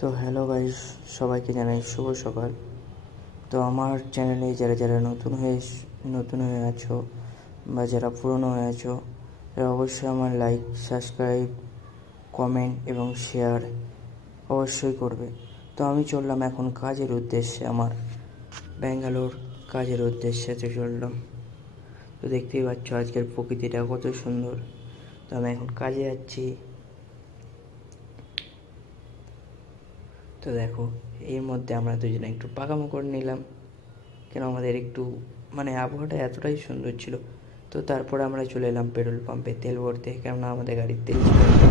তো hello guys, সবাইকে জানাই শুভ সকাল। তো আমার চ্যানেলে যারা যারা নতুন হয়ে আছো বা যারা পুরনো হয়ে আছো, তারা অবশ্যই আমার লাইক, সাবস্ক্রাইব, কমেন্ট এবং শেয়ার অবশ্যই করবে। তো আমি চললাম এখন কাজের উদ্দেশ্যে, আমার ব্যাঙ্গালোর কাজের উদ্দেশ্যে চললাম। তো দেখতেই পাচ্ছ আজকের প্রকৃতিটা কত সুন্দর। তো আমি এখন কাজে যাচ্ছি। তো দেখো, এর মধ্যে আমরা দুজনে একটু পাকামো করে নিলাম, কেন আমাদের একটু আবহাওয়াটা এতটাই সুন্দর ছিল। তো তারপরে আমরা চলে এলাম পেট্রোল পাম্পে তেল ভরতে, কেননা আমাদের গাড়ির তেল ছিল না।